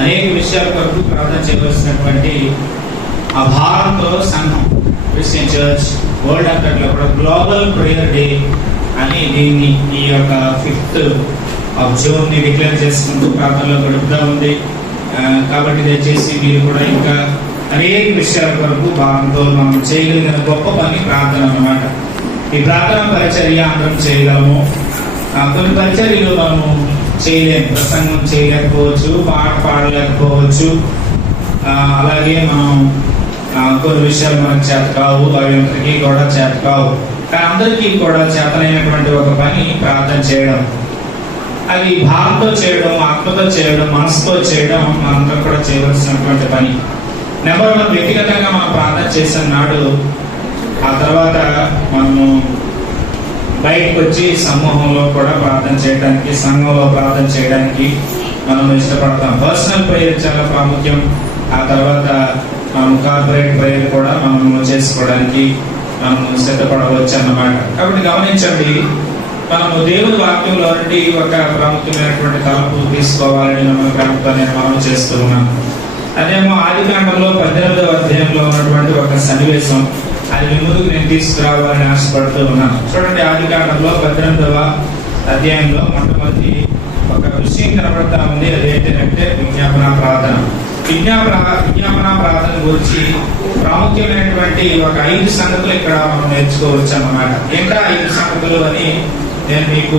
అనేక విషయాల కొరకు ప్రార్థన చేయవలసినటువంటి ఆ భారంతో సంఘం క్రిస్టియన్ చర్చ్ వరల్డ్ అంతట్లో కూడా గ్లోబల్ ప్రేయర్ డే అని దీన్ని ఈ యొక్క 5th of June ని డిక్లేర్ చేసుకుంటూ ప్రార్థనలో గడుపుతూ ఉంది. కాబట్టి దయచేసి మీరు కూడా ఇంకా అనేక విషయాల కొరకు భారంతో మనం చేయగలిగిన గొప్ప పని ప్రార్థన అన్నమాట. ఈ ప్రార్థన పరిచర్య అందరం చేయగలము. కొన్ని పరిచర్యలు మనము చేయలేము, ప్రసంగం చేయలేకపోవచ్చు, పాట పాడలేకపోవచ్చు, అలాగే మనం కొన్ని విషయాలు మనకు చేత కావు, అవి అందరికీ కూడా చేత కావు. కానీ అందరికీ కూడా చేతనైనటువంటి ఒక పని ప్రార్థన చేయడం. అది భావంతో చేయడం, ఆత్మతో చేయడం, మనసుతో చేయడం మనందరం కూడా చేయవలసినటువంటి పని. నెంబర్ 1 వ్యక్తిగతంగా మనం ప్రార్థన చేసిన నాడు ఆ తర్వాత మనము బయటకు వచ్చి సమూహంలో కూడా ప్రార్థన చేయడానికి, సంఘంలో ప్రార్థన చేయడానికి మనం ఇష్టపడతాం. పర్సనల్ ప్రేయర్ చాలా ప్రాముఖ్యం. ఆ తర్వాత మనం కార్పొరేట్ ప్రేయర్ కూడా మనం చేసుకోవడానికి మనం సిద్ధపడవచ్చు అన్నమాట. కాబట్టి గమనించండి, మనము దేవుని వాక్యంలో నుండి ఒక ప్రాముఖ్యమైనటువంటి తలపు తీసుకోవాలని మనం చేస్తూ ఉన్నాం. అదేమో ఆదికాండంలో 18వ అధ్యాయంలో ఉన్నటువంటి ఒక సన్నివేశం. అది మీ ముందుకు నేను తీసుకురావాలని ఆశపడుతూ ఉన్నాను. చూడండి, ఆదికాండంలో 18వ అధ్యాయంలో మొట్టమొదటి ఒక విషయం కనబడతా ఉంది. అదేంటంటే విజ్ఞాపన ప్రార్థన. విజ్ఞాపన ప్రార్థన గురించి ప్రాముఖ్యమైనటువంటి ఒక 5 సంగతులు ఇక్కడ మనం నేర్చుకోవచ్చు అన్నమాట. ఇంకా 5 సంగతులు అని నేను మీకు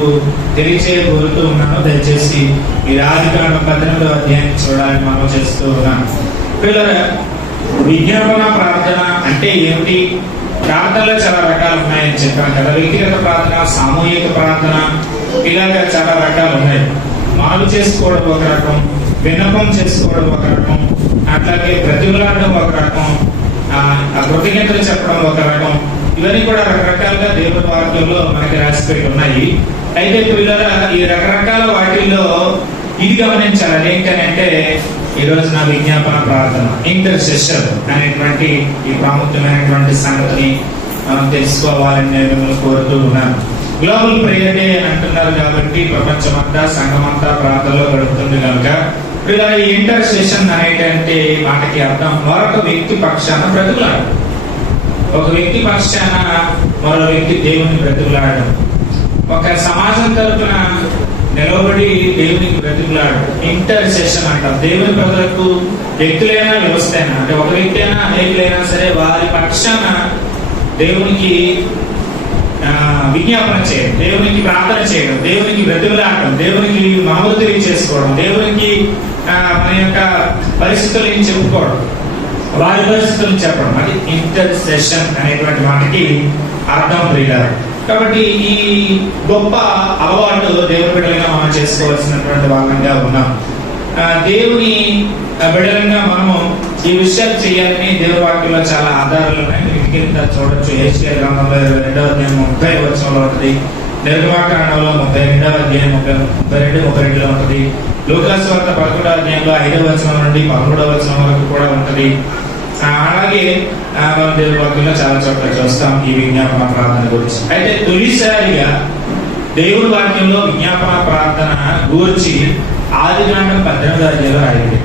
తెలియచేయబోతూ ఉన్నాను. దయచేసి ఈ ఆదికాండం 18వ అధ్యాయాన్ని చూడాలని మనం చేస్తూ ఉన్నాను. పిల్లల విజ్ఞాపన ప్రార్థన అంటే ఏమిటి? ప్రార్థనలో చాలా రకాలు ఉన్నాయని చెప్పాను కదా. వ్యక్తిగత ప్రార్థన, సామూహిక ప్రార్థన, ఇలాగా చాలా రకాలు ఉన్నాయి. మనవి చేసుకోవడం ఒక రకం, విన్నపం చేసుకోవడం ఒక రకం, అట్లాగే ప్రతిమలాడడం ఒక రకం, కృతజ్ఞతలు చెప్పడం ఒక రకం. ఇవన్నీ కూడా రకరకాలుగా దేవుని వాక్యంలో మనకి రాసిపెట్టి ఉన్నాయి. అయితే పిల్లల ఈ రకరకాల వాటిల్లో ఇది గమనించాలి. అదేంటంటే ఈ రోజు నా విజ్ఞాపన ప్రార్థన, ఇంటర్సెషన్ అనేటువంటి ఈ ప్రాముఖ్యమైనటువంటి సంగతిని మనం తెలుసుకోవాలని నేను మిమ్మల్ని కోరుతూ ఉన్నాను. గ్లోబల్ ప్రేయర్ డే అని అంటున్నారు కాబట్టి ప్రపంచమంతా, సంఘమంతా ప్రార్థనలో గడుపుతుంది కనుక పిల్లల ఈ ఇంటర్సెషన్ అనేటువంటి మాటకి అర్థం మరొక వ్యక్తి పక్షాన బ్రతుకులాడడం. ఒక వ్యక్తి పక్షాన మరో వ్యక్తి దేవుని బ్రతుకులాడడం. ఒక సమాజం తరపున నిలబడి దేవునికి బ్రతుకులాడడం ఇంటర్సెషన్ అంటాం. దేవుని ప్రజలకు వ్యక్తులైనా వ్యవస్థ అయినా, అంటే ఒక వ్యక్తి అయినా అనేకులైనా సరే వారి పక్షాన దేవునికి విజ్ఞాపన చేయడం, దేవునికి ప్రార్థన చేయడం, దేవునికి బ్రతుకులాడడం, దేవునికి మనవులు తెలియజేసుకోవడం, దేవునికి మన యొక్క పరిస్థితులను చెప్పుకోవడం, వారి పరిస్థితులను చెప్పడం, అది ఇంటర్సెషన్ అనేటువంటి మాటకి అర్థం ప్రియులారా. కాబట్టి ఈ గొప్ప అలవాటు దేవుని బిడ్డలుగా మనం చేసుకోవాల్సినటువంటి వాళ్ళంగా ఉన్నాం. దేవుని బిడ్డలుగా మనము ఈ విషయాలు చేయాలని దేవుని వాక్యంలో చాలా ఆధారాలు ఉన్నాయి. మీరు చూడొచ్చు. ఏషియా గ్రంథంలో 2వ అధ్యాయం 30వ వచనంలో ఉంటుంది. నిర్గమాకాండంలో 32వ అధ్యాయం 32 ఉంటుంది. లూకాసు వార్త 11వ అధ్యాయంలో 5వ వచనం నుండి 13వ వచనం వరకు కూడా ఉంటుంది. అలాగే మనం దేవుని వాక్యంలో చాలా చోట్ల చూస్తాం ఈ విజ్ఞాపన ప్రార్థన గురించి. అయితే తొలిసారిగా దేవుని వాక్యంలో విజ్ఞాపన ప్రార్థన గురించి ఆదికాండం 18వ అధ్యాయంలో రాయబడింది.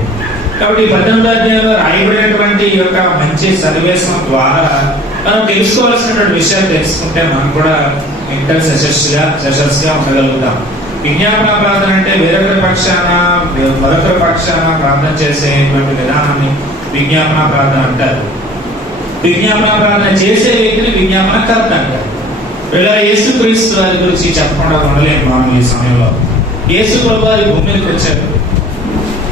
కాబట్టి 18వ అధ్యాయంలో రాయబడినటువంటి ఈ యొక్క మంచి సన్నివేశం ద్వారా మనం తెలుసుకోవాల్సినటువంటి విషయాలు తెలుసుకుంటే మనం కూడా ఇంటర్సెషన్స్ గా ఉండగలుగుతాం. విజ్ఞాపన ప్రార్థన అంటే వేరొకరి పక్షాన మరొకరి పక్షాన ప్రార్థన చేసేటువంటి విధానాన్ని విజ్ఞాపన ప్రార్థన అంటారు. విజ్ఞాపన ప్రార్థన చేసే వ్యక్తిని విజ్ఞాపనకర్త అంటారు. ఇలా యేసుక్రీస్తు వారి గురించి చెప్పకుండా ఉండలేము మనం ఈ సమయంలో. యేసు ప్రభు వారి భూమి మీదకి వచ్చారు.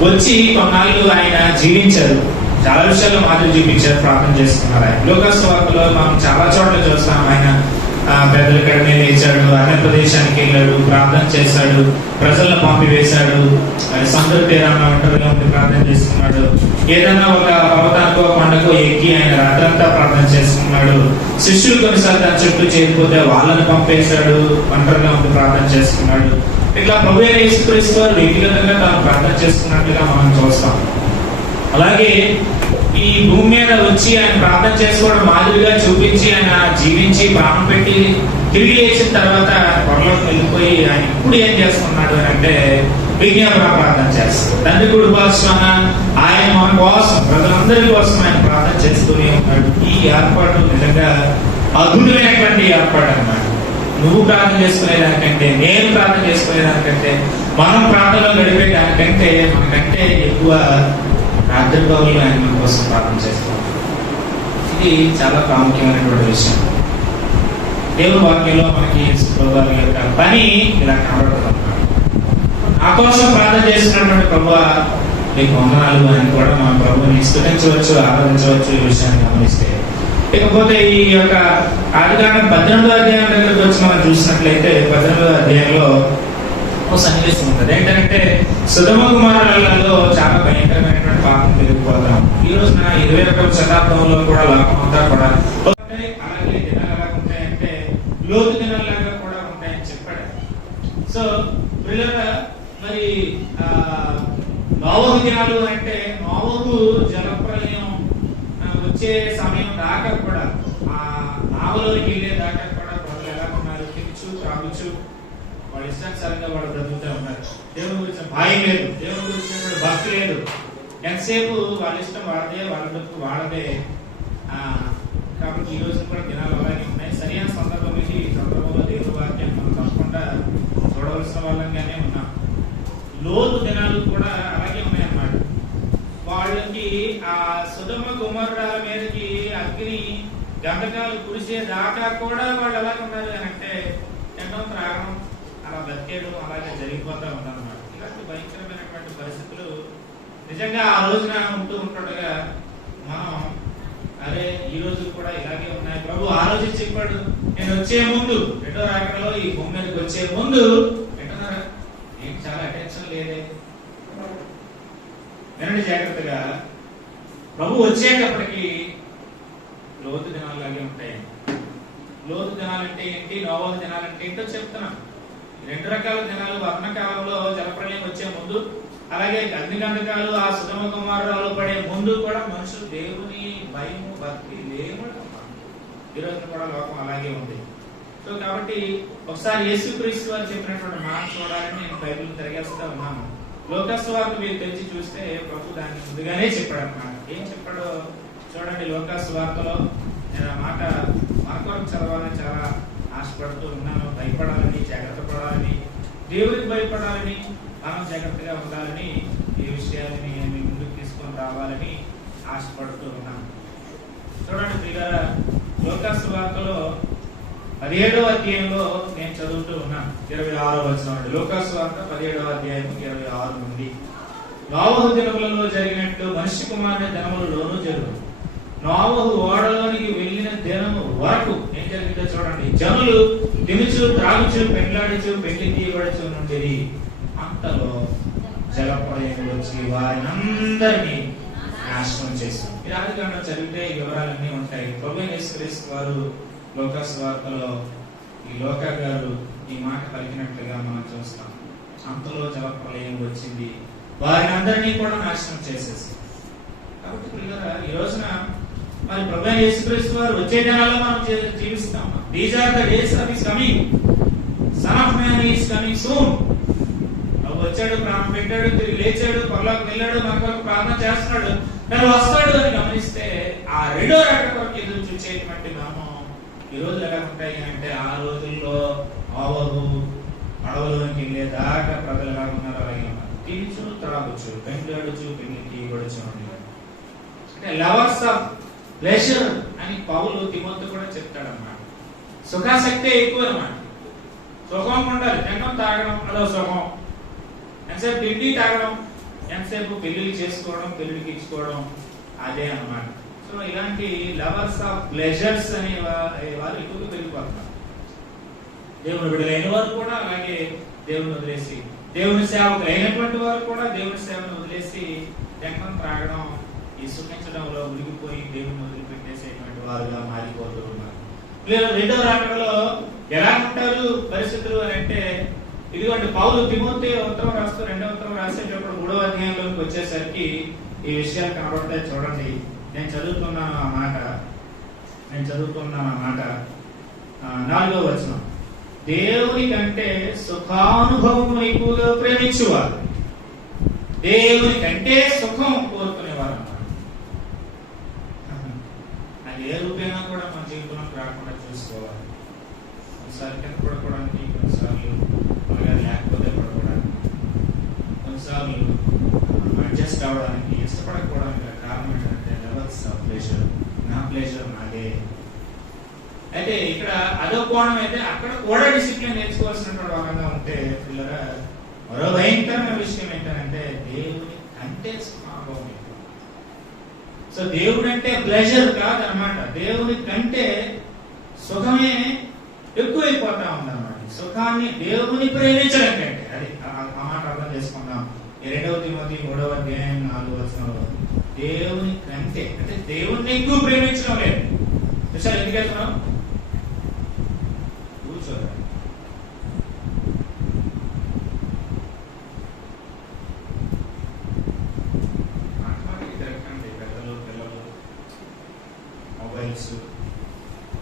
వచ్చి కొన్నాళ్ళు ఆయన జీవించారు. చాలా విషయాల్లో మాదిరి చూపించారు, ప్రార్థన చేసుకున్నారు. ఆయన లోకాసు వార్తలో మనం చాలా చోట్ల చూస్తాం. ఆయన పెద్దల కడనే లేచాడు, అన్య ప్రదేశానికి వెళ్ళాడు, ప్రార్థన చేశాడు, ప్రజలను పంపివేశాడు, సముద్ర తీరాన ఒంటరిగా ఉండి ప్రార్థన చేసుకున్నాడు. ఏదన్నా ఒక పర్వతానికో కొండకో ఎక్కి ఆయన రాత్రంతా ప్రార్థన చేసుకున్నాడు. శిష్యులు కొన్నిసార్లు తన చుట్టూ చేరిపోతే వాళ్ళని పంపేశాడు, ఒంటరిగా ఉండి ప్రార్థన చేసుకున్నాడు. ఇట్లా ప్రభు యేసుక్రీస్తు వారు వ్యక్తిగతంగా తాను ప్రార్థన చేసుకున్నట్టుగా మనం చూస్తాం. అలాగే ఈ భూమి మీద వచ్చి ఆయన ప్రార్థన చేసుకోవడం మాదిరిగా చూపించి ఆయన జీవించి ప్రాణం పెట్టి తిరిగి వేసిన తర్వాత త్వరలోకి వెళ్ళిపోయి ఆయన ఇప్పుడు ఏం చేస్తున్నాడు అని అంటే విజ్ఞాపన ప్రార్థన చేస్తాం. తండ్రి కుడి పార్శ్వాన ఆయన మన కోసం, ప్రజలందరి కోసం ఆయన ప్రార్థన చేస్తూనే ఉన్నాడు. ఈ ఏర్పాటు నిజంగా అద్భుతమైనటువంటి ఏర్పాటు అన్నమాట. నువ్వు ప్రార్థన చేసుకునేదానికంటే, నేను ప్రార్థన చేసుకునేదానికంటే, మనం ప్రార్థనలో గడిపే దానికంటే మనకంటే ఎక్కువ ప్రార్థన భావంలో ఆయన మన కోసం ప్రార్థన చేస్తాం. ఇది చాలా ప్రాముఖ్యమైనటువంటి విషయం. దేవుని వాక్యంలో మనకి ప్రభువారి యొక్క పని ఇలా కనబడుతుంది. నా కోసం ప్రార్థన చేస్తున్నటువంటి ప్రభువా మీకు వందనాలు అని కూడా మన ప్రభుని స్తుతించవచ్చు, ఆరాధించవచ్చు. ఈ విషయాన్ని గమనిస్తే, ఇకపోతే ఈ యొక్క ఆదికాండం 18వ అధ్యాయం దగ్గరకు వచ్చి మనం చూసినట్లయితే 18వ అధ్యాయంలో ఒక సన్నివేశం ఉంటుంది. ఏంటంటే సుధమ కుమారులలో చాలా భయంకరమైనటువంటి పాపం పెరిగిపోతాం. ఈ రోజున 21వ శతాబ్దంలో కూడా లోకం అంతా కూడా అలాగే దినాలు ఎలా ఉంటాయంటే లోతు దినాల్లాగా కూడా ఉంటాయని చెప్పాడు. సో పిల్లల మరి నోవహు దినాలు అంటే నోవహు జలప్రలయం వచ్చే సమయం దాకా కూడా, ఆ నావలోకి వెళ్ళే దాకా కూడా ప్రజలు ఎలా ఉన్నారు? తినచ్చు, త్రాగుచ్చు, వాళ్ళ ఇష్టానుసారంగా వాళ్ళు బ్రతుకుతూ ఉన్నారు. దేవుని గురించి భయం లేదు, దేవుని గురించి భక్తి లేదు. ఎంతసేపు వాళ్ళ ఇష్టం వాళ్ళదే, వాళ్ళ బ్రతుకు వాళ్ళదే. కాబట్టి ఈ రోజు కూడా దినాలు అలాగే ఉన్నాయి. సరైన సందర్భం ఇది. ఈ సందర్భంలో దేవుని వాక్యం మనం తప్పకుండా చూడవలసిన వాళ్ళంగానే ఉన్నాం. లోతు దినాలు కూడా అలాగే ఉన్నాయన్నమాట. వాళ్ళకి ఆ సుధమ గుమర్రాల మీదకి అగ్ని గంటకాలు కురిసే దాకా కూడా వాళ్ళు ఎలా ఉన్నారు అని అంటే తినడం, త్రాగడం, అలా బతికేయడం అలాగే జరిగిపోతా ఉందన్నమాట. ఇలాంటి భయంకరమైనటువంటి పరిస్థితులు నిజంగా ఆ రోజున ఉంటూ ఉంటుండగా మనం అరే ఈ రోజు కూడా ఇలాగే ఉన్నాయి. ప్రభు ఆ రోజు చెప్పాడు, నేను వచ్చే ముందు, రెండో రాకడలో ఈ భూమి మీదకి వచ్చే ముందు వింటున్నారా? ఏంటి చాలా అటెన్షన్ లేదే. వినండి జాగ్రత్తగా. ప్రభు వచ్చేటప్పటికి లోతు దినాలలాగే ఉంటాయి. లోతు దినాలంటే ఏంటి, నోవహు దినాలంటే ఏంటో చెప్తున్నా. రెండు రకాల దినాలు వర్ణకాలంలో జలప్రలయం వచ్చే ముందు, అలాగే అగ్నిగంధకాలు ఆ సుధమ కుమారులు పడే ముందు కూడా మనుషులు దేవుని భయము, భక్తి లేకుండా ఈ రోజున కూడా లోకం అలాగే ఉంది. సో కాబట్టి ఒకసారి యేసుక్రీస్తు వారు చెప్పినటువంటి మాట చూడాలని నేను బైబిల్ తిరగేస్తా ఉన్నాను. లోకాసు వార్త మీరు తెచ్చి చూస్తే ప్రభు దాన్ని ముందుగానే చెప్పాడు అన్నమాట. ఏం చెప్పాడో చూడండి. లోకాసు వార్తలో నేను ఆ మాట మనకొరకు చదవాలని చాలా ఆశపడుతూ ఉన్నాను. భయపడాలని, జాగ్రత్త పడాలని, దేవుడికి భయపడాలని, మనం జాగ్రత్తగా ఉండాలని, ఈ విషయాన్ని మీ ముందుకు తీసుకొని రావాలని ఆశపడుతూ ఉన్నాను. చూడండి ప్రియులారా, లోకాసు వార్తలో 17వ అధ్యాయంలో నేను చదువుతూ ఉన్నాను. 26వ వచనం. లోకాసు వార్త 17వ అధ్యాయం 26 నుండి, నోవహు దినములలో జరిగినట్లు మనిషి కుమారుని దినములలోనూ జరుగును. నోవహు ఓడలోనికి వెళ్ళిన దినము వరకు ఏం జరిగిందో చూడండి. జనులు తినుచు, త్రాగుచు, పెండ్లాడుచు, పెళ్లి తీయబడుచు నుండి అంతలో జలప్రలయం వచ్చి వారిని అందరినీ నాశనం చేస్తుంది. ఈ ఆదికాండం చదివితే వివరాలన్నీ ఉంటాయి. ప్రభువైన యేసుక్రీస్తు వారు లోకాసు వార్తలో ఈ లోకా గారు ఈ మాట పలికినట్లుగా మనం చూస్తాం. అంతలో జలప్రలయం వచ్చింది, వారిని అందరినీ కూడా నాశనం చేసేసి. కాబట్టి పిల్లరా, ఈ రోజున మరి ప్రభువైన యేసుక్రీస్తు వారు వచ్చే దినాల్లో మనం జీవిస్తాం. These are the days of his coming. Son of man is coming soon. వచ్చాడు, ప్రాణం పెట్టాడు, తిరిగి లేచాడు, పరలోకి వెళ్ళాడు, మన కొరకు ప్రార్థన చేస్తున్నాడు, మరి వస్తాడు అని గమనిస్తే ఆ రెండో రాకడ కొరకు ఎదురు చూసేటువంటి నామం ఈ రోజులు ఎలా ఉంటాయి అంటే, ఆ రోజుల్లో నోవహు అడవులోకి వెళ్ళే దాకా ప్రజలు ఎలా ఉన్నారో అలాగే ఉన్నారు. తినచ్చు, త్రాగొచ్చు, పెండ్లాడొచ్చు, పెళ్లి తీయబడచ్చు అంటే లవర్స్ ఆఫ్ ప్లెజర్ అని పౌలు తిమోతి కూడా చెప్తాడు అన్నమాట. సుఖాసక్తే ఎక్కువ అన్నమాట. సుఖం ఉండాలి, తినడం, తాగడం, అదో సుఖం. ఎంతసేపు తిండి, తాగడం, ఎంతసేపు పెళ్లిళ్ళు చేసుకోవడం, పెళ్లికి ఇచ్చుకోవడం, అదే అన్నమాట. సో ఇలాంటి లవర్స్ ఆఫ్ ప్లెజర్స్ అనే వారు ఎక్కువగా పెరిగిపోతున్నారు. దేవుని విడుదలైన వారు కూడా అలాగే దేవుని వదిలేసి, దేవుని సేవకు అయినటువంటి వారు కూడా దేవుని సేవను వదిలేసి తినడం, త్రాగడం, ఈ సుఖించడంలో మునిగిపోయి దేవుని వదిలిపెట్టేసేటువంటి వారుగా మారిపోతూ ఉన్నారు. లేదా రెండవ రాకడలో ఎలా ఉంటారు పరిస్థితులు అని అంటే, ఇదిగోండి పౌలు తిమోతి ఉత్తరం రాస్తూ, రెండవ ఉత్తరం రాసేటప్పుడు 3వ అధ్యాయంలోకి వచ్చేసరికి ఈ విషయాలు కనబడతాయి. చూడండి, నేను చదువుతున్నాను ఆ మాట. 4వ వచనం. దేవుని కంటే సుఖానుభవం ఎక్కువగా ప్రేమించువారు దేవుని కంటే సుఖం కోరుకునేవారు అన్నమాట. అది ఏ రూపైనా కూడా మన జీవితంలోకి రాకుండా చూసుకోవాలి. కొన్నిసార్లు కింద పడుకోవడానికి, కొన్నిసార్లు బాగా లేకపోతే పడుకోవడానికి, కొన్నిసార్లు అడ్జస్ట్ అవ్వడానికి, ఇష్టపడకపోవడానికి కారణం ఏంటంటే లెవెల్స్ ఆఫ్ ప్లేజర్. నా ప్లేజర్ నాదే. అయితే ఇక్కడ అదో కోణం అయితే అక్కడ కూడా డిసిప్లిన్ నేర్చుకోవాల్సినటువంటి వారంగా ఉంటే పిల్లరా, మరో భయంకరమైన విషయం ఏంటంటే దేవుని కంటే స్వభావం. సో దేవుడు అంటే ప్లెజర్ కాదనమాట, దేవుని కంటే సుఖమే ఎక్కువైపోతా ఉందన్నమాట. సుఖాన్ని దేవుని ప్రేమించడం కంటే, అది ఆ మాట అర్థం చేసుకుందాం. 2 తిమోతి 3వ అధ్యాయం 4వ వచనంలో దేవుని కంటే అంటే దేవుణ్ణి ఎక్కువ ప్రేమించడం లేదు. విషయాలు ఎందుకు వెళ్తున్నాం? కూర్చోరా. మొబైల్స్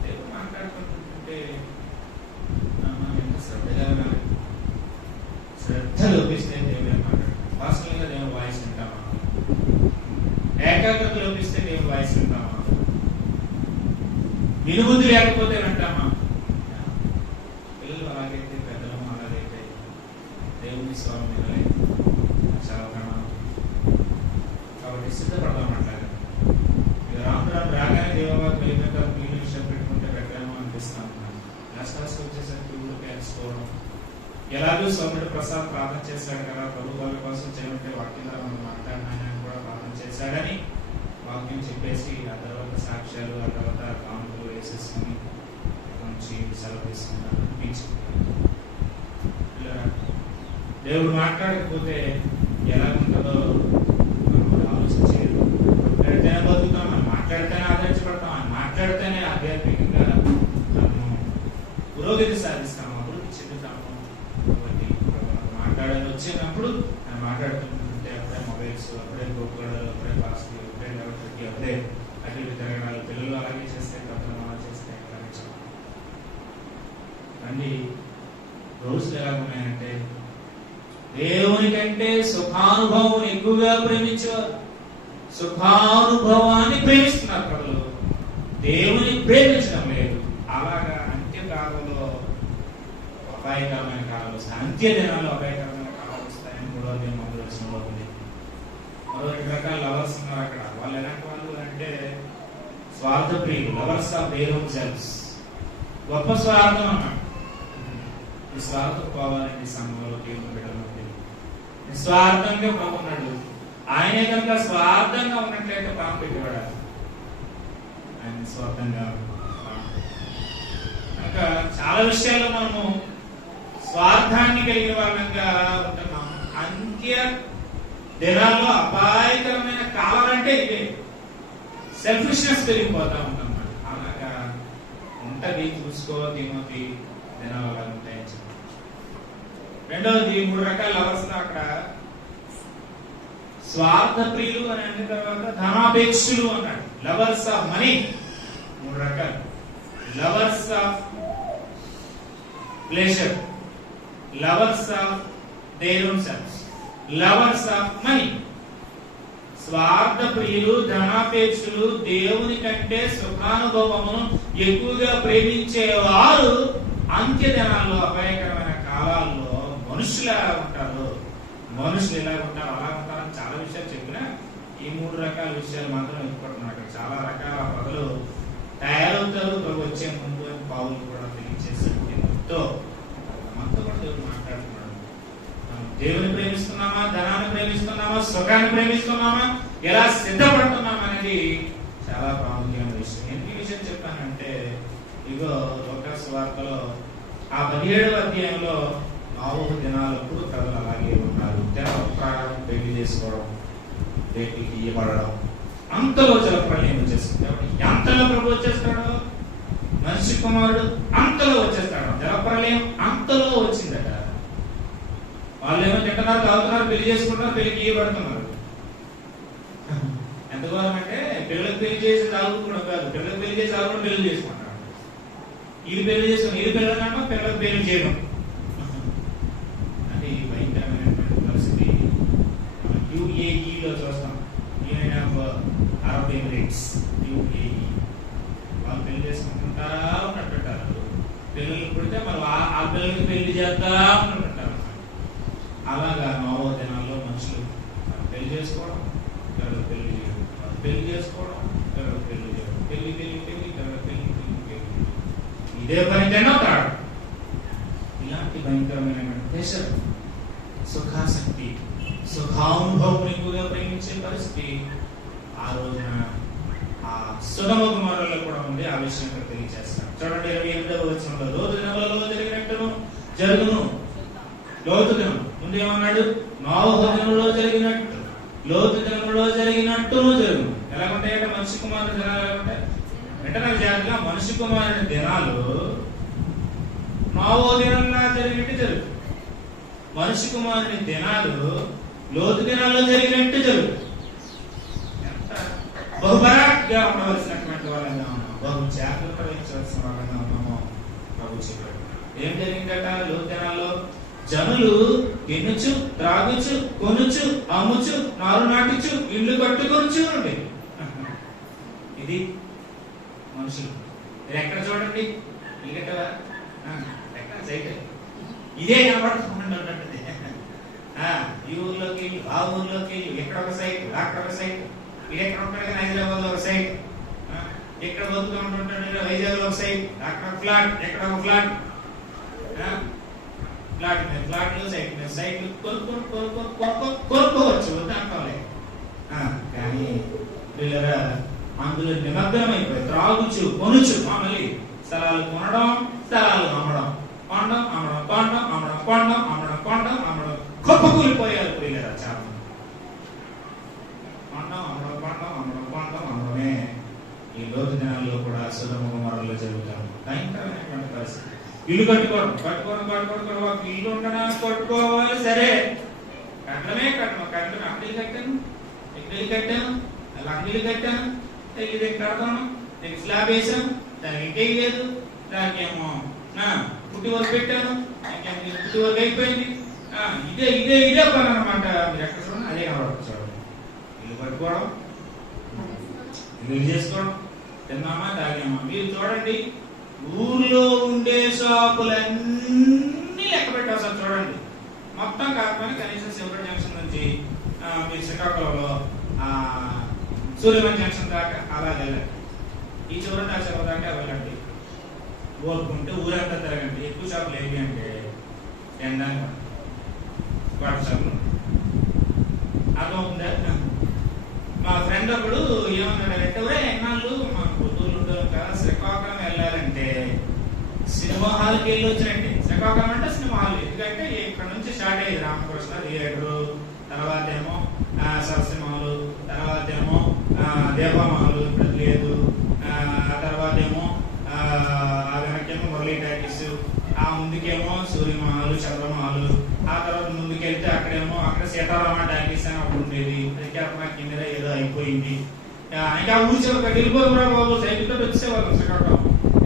దేవుడు మాట్లాడుకుంటుంటే ఎంత శ్రద్ధగా వినాలి. శ్రద్ధ లోపిస్తే దేవుడు మాట్లాడు. వాస్తవంగా దేవుడు వాయిస్ వింటామా? ఏకాగ్రత లోపిస్తే దేవుడు వాయిస్ వింటామా? వినుబుద్ధి లేకపోతే వింటామా? పిల్లలు అలాగైతే, పెద్దలు అలాగైతే దేవుని స్వరం వినలేదు. చాలా ప్రమాదం. కాబట్టి సిద్ధపడదాం అంటారు. రాను రాగానే దేవవాకు వెళ్ళినాక మీరు విషయం పెట్టుకుంటే పెట్టాము అనిపిస్తాను. లాస్ట్ వచ్చేసరికి ఊరికే వేసుకోవడం. ఎలాగో సౌమ్యుడు ప్రసాద్ ప్రార్థన చేశాడు కదా, ప్రభు వాళ్ళ కోసం చేయంటే వాక్యం ద్వారా మనం మాట్లాడినాయని కూడా ప్రార్థన చేశాడని వాక్యం చెప్పేసి ఆ తర్వాత సాక్ష్యాలు, ఆ తర్వాత కానుకలు వేసేసుకుని మంచి సెలవు తీసుకున్నాడు. దేవుడు మాట్లాడకపోతే ఎలా ఉంటుందో మనం ఆలోచించేది. మాట్లాడితేనే బతుకుతాం, మనం మాట్లాడితేనే ఆదరించబడతాం, అని మాట్లాడితేనే ఆధ్యాత్మికంగా మనము పురోగతి సాధిస్తాము, అభివృద్ధి చెందుతాము. కాబట్టి మాట్లాడాలని వచ్చినప్పుడు మనం మాట్లాడుతుంటే అప్పుడే మొబైల్స్, అప్పుడే గోపుగడలు, అప్పుడే పాస్లు, అప్పుడే లెవెల్కి, అప్పుడే అటు ఇటు తిరగడాలు. పిల్లలు అలాగే చేస్తే, పెద్దలు అలా చేస్తే అలాగే రండి. రోజులు ఎలా ఉన్నాయంటే దేవుని కంటే సుఖానుభవం ఎక్కువగా ప్రేమించేవారు. సుఖానుభవాన్ని ప్రేమిస్తున్నారు ప్రజలు, దేవుని ప్రేమించడం లేదు. అలాగా అంత్యకాలంలో అపాయకరమైన కాలాలు వస్తాయి. అంత్య దినాలు అపాయకరమైన కాలాలు వస్తాయని 3వ అధ్యాయం 1వ వచనంలో ఉంది. మరో 2 రకాల లవర్స్ ఉన్నారు అక్కడ. వాళ్ళు ఎలాంటి వాళ్ళు అంటే స్వార్థ ప్రియులు, lovers of their own selves. గొప్ప స్వార్థం అన్నాడు. ఈ స్వార్థం పోవాలండి సంఘంలో, దేవుని బిడ్డలు నిస్వార్థంగా పోతున్నాడు. ఆయనే కనుక స్వార్థంగా ఉన్నట్లయితే పాపం పెట్టేవాడు. ఆయన నిస్వార్థంగా కనుక చాలా విషయాల్లో మనము స్వార్థాన్ని కలిగిన వాళ్ళంగా ఉంటున్నాం. అంత్య దినాల్లో అపాయకరమైన కాలం అంటే ఇదే. సెల్ఫిష్నెస్ పెరిగిపోతా ఉంటాం. అలాగా ఉంటది, చూసుకో తిమోతి దినాలు అలా ఉంటాయని. రెండవది 3 రకాల లవర్స్ అక్కడ. స్వార్థ ప్రియులు అని అన్న తర్వాత ధనాపేక్షులు అన్నాడు. లవర్స్ ఆఫ్ మనీ 3 రకాలు. Lovers of pleasure, lovers of their own selves, lovers of money. స్వార్థ ప్రియులు, ధనాపేక్షులు, దేవుని కంటే సుఖానుభవమును ఎక్కువగా ప్రేమించేవారు అంత్య దినాల్లో, అపాయకరమైన కాలాల్లో మనుషులు ఎలా ఉంటారు, మనుషులు ఎలా ఉంటారు, అలా ఉంటారని చాలా విషయాలు చెప్పినా ఈ 3 రకాల విషయాలు మాత్రం ఎత్తుకుంటున్నాడు. చాలా రకాల ప్రజలు తయారవుతారు వచ్చే ముందు అని పావులు కూడా తెలియచేసాడు. మనతో కూడా దేవుడు మాట్లాడుతున్నాడు. మనం దేవుని ప్రేమిస్తున్నామా, ధనాన్ని ప్రేమిస్తున్నామా, సుఖాన్ని ప్రేమిస్తున్నామా, ఎలా సిద్ధపడుతున్నామా అనేది చాలా ప్రాముఖ్యమైన విషయం. ఎందుకు ఈ విషయం చెప్పానంటే, ఇగో లోకా సువార్తలో ఆ 17వ అధ్యాయంలో 4వ దినాలప్పుడు ప్రజలు అలాగే ఉన్నారు. ప్రకారం పెళ్లి చేసుకోవడం, బేటీకి ఇవ్వబడడం, అంతలో జలప్రలయం వచ్చేస్తుంది. ఎంతలో ప్రభు వచ్చేస్తాడు, మనిషి కుమారుడు అంతలో వచ్చేస్తాడు. జలప్రలయం అంతలో వచ్చిందట. వాళ్ళు ఏమో తింటున్నారు, తాగుతున్నారు, పెళ్లి చేసుకుంటున్నారు, పెళ్లికి ఇవ్వబడుతున్నారు. ఎంతకాలం అంటే పిల్లలకు పెళ్లి చేసి తాగుకోవడం కాదు, పిల్లలకు పెళ్లి చేసి తాగుకోవడం, పెళ్లి చేసుకుంటారు. ఇది పెళ్లి చేసుకుని ఇది పిల్లలన్నా పిల్లలకు పెళ్లి చేయడం. అంటే ఈ భయంకరమైనటువంటి పరిస్థితి అరబ్ ఎమిరేట్స్, యూఏఈ, వాళ్ళు పెళ్లి చేసుకుంటుంటా ఉన్నట్టుంటారు. పిల్లలు పుడితే మరి ఆ పిల్లలకి పెళ్లి చేస్తా ఉన్నట్టుంటారు. అలాగా నోవో దినాల్లో మనుషులు పెళ్లి చేసుకోవడం, ఎవరు పెళ్లి చేయడం, పెళ్లి చేసుకోవడం, ఎవరు పెళ్లి చేయడం, పెళ్లి పెళ్లి పెళ్లి, ఎవరు పెళ్లి పెళ్లి పెళ్లి, ఇదే పనికైనా తాడు. ఇలాంటి భయంకరమైన ప్రెషర్, సుఖాసక్తి, సుఖానుభవం ఎక్కువగా ప్రేమించే పరిస్థితి ఆ రోజున ఆ సొదొమ గొమొర్రాలో కూడా ఉంది. ఆ విషయం ఇక్కడ తెలియజేస్తాను. చూడండి 28వ వచనంలో, లోతు దినములలో జరిగినట్టును జరుగును. లోతు దినం ముందు ఏమన్నాడు? నోవహు దినములో జరిగినట్టు, లోతు దినములో జరిగినట్టును జరుగును. ఎలాగుంటాయంటే మనిషి కుమారుని దినాలు ఎలాగుంటాయి? వెంటనే జాతిగా మనిషి కుమారుని దినాలు నోవహు దినంలా జరిగినట్టు జరుగుతుంది. మనిషి కుమారుని దినాలు లోతు దినాల్లో జరిగినట్టు జరుగుతుంది. బహుబరాక్గా ఉండవలసినటువంటి వాళ్ళగా ఉన్నాం, బహు జాగ్రత్త వహించవలసిన వాళ్ళగా ఉన్నాము. ప్రభు చెప్పాడు. ఏం జరిగిందట? లోతు దినాల్లో జనులు తినుచు, త్రాగుచు, కొనుచు, అమ్ముచు, నారు నాటించు, ఇల్లు కట్టుకొనుచు ఉండే. ఇది మనుషులు. మీరు ఎక్కడ చూడండి, ఇల్లు ఎక్కడ సైట్ ఇదే కనబడుతుంటుంది. ఈ ఊర్లోకి వెళ్ళు, ఆ ఊర్లోకి వెళ్ళు, ఎక్కడ ఒక సైట్, అక్కడ ఒక సైట్. ఇది ఎక్కడ ఉంటాడు కానీ హైదరాబాద్ లో ఒక సైట్, ఎక్కడ బతుకుతూ ఉంటుంటాడు వైజాగ్ లో ఒక సైట్, అక్కడ ఫ్లాట్, ఎక్కడ ఒక ఫ్లాట్, ఫ్లాట్ మీద ఫ్లాట్లు, సైట్ మీద సైట్లు కొనుక్కోవచ్చు దాంట్లో. కానీ వీళ్ళరా అందులో నిమగ్నం అయిపోయి త్రాగుచు, కొనుచు, మళ్ళీ స్థలాలు కొనడం, స్థలాలు అమ్మడం, కొండం అమ్మడం, కొండం అమ్మడం, కొండం అమ్మడం, కొండం అమ్మడం, కొప్పకూలిపోయారు వీళ్ళరా చాలా. కొండం అమ్మడం, కొండం అమ్మడం, కొండం అమ్మడమే ఈ లోతు దినాల్లో కూడా సొదొమ గొమొర్రాలో జరుగుతారు. భయంకరమైనటువంటి పరిస్థితి. ఇల్లు కట్టుకోవడం, ఒక ఇల్లు ఉండడానికి కట్టుకోవాలి, సరే కట్టడమే కట్టడం. అక్కడికి కట్టాను, ఇక్కడికి కట్టాను, అక్కడికి కట్టాను, ఇది కడతాను, దీనికి స్లాబ్ వేసాను, దానికి ఇంకేం లేదు, దానికి ఏమో పుట్టి వరకు పెట్టాను, పుట్టి వరకు అయిపోయింది. ఇదే ఇదే ఇదే పని అనమాట. మీరు ఎక్కడ చూడండి అదే కనబడచ్చు. ఇల్లు కట్టుకోవడం, ఇల్లు చేసుకోవడం, తిన్నామా తాగామా. మీరు చూడండి ఊర్లో ఉండే షాపులన్నీ లెక్క పెట్టాల్సి చూడండి. మొత్తం కాకపోయినా కనీసం శివగఢ జంక్షన్ నుంచి మీరు శ్రీకాకుళంలో సూర్యవన్ జంక్షన్ దాకా అలా వెళ్ళండి. ఈ చివరి ఆ చివరి దాకా వెళ్ళండి. కోరుకుంటే ఊరంతా తిరగండి. ఎక్కువ షాపులు ఏవి అంటే ఎండానికి వాట్సాప్లో అర్థమవుతుందా? మా ఫ్రెండ్ ఒకడు ఏమన్నాడంటే, ఎన్నాళ్ళు మాకు పొద్దులు ఉండవు కదా, శ్రీకాకుళం వెళ్ళాలంటే సినిమా హాల్కి వెళ్ళి వచ్చినట్టే. శ్రీకాకుళం అంటే సినిమా హాల్, ఎందుకంటే ఇక్కడ నుంచి స్టార్ట్ అయ్యేది రామకృష్ణ థియేటరు, తర్వాత ఏమో సరసినిమాలు, తర్వాత ఏమో దేవమహాలు ఇప్పుడు లేదు, ఆ తర్వాత ఏమో ఆ వెనకేమో మురళీ టాకీస్, ఆ ముందుకేమో సూర్యమహాలు, చంద్రమహాలు, ఆ తర్వాత ముందుకెళ్తే అక్కడేమో అక్కడ సీతారామ టాకీస్ అని ఒకటి ఉండేది. ప్రఖ్యాపన కింద ఏదో అయిపోయింది. ఇంకా ఊరి చివరికి వెళ్ళిపోతున్నా బాబు, సైకిల్ తోటి వచ్చేవాళ్ళు శ్రీకాకుళం.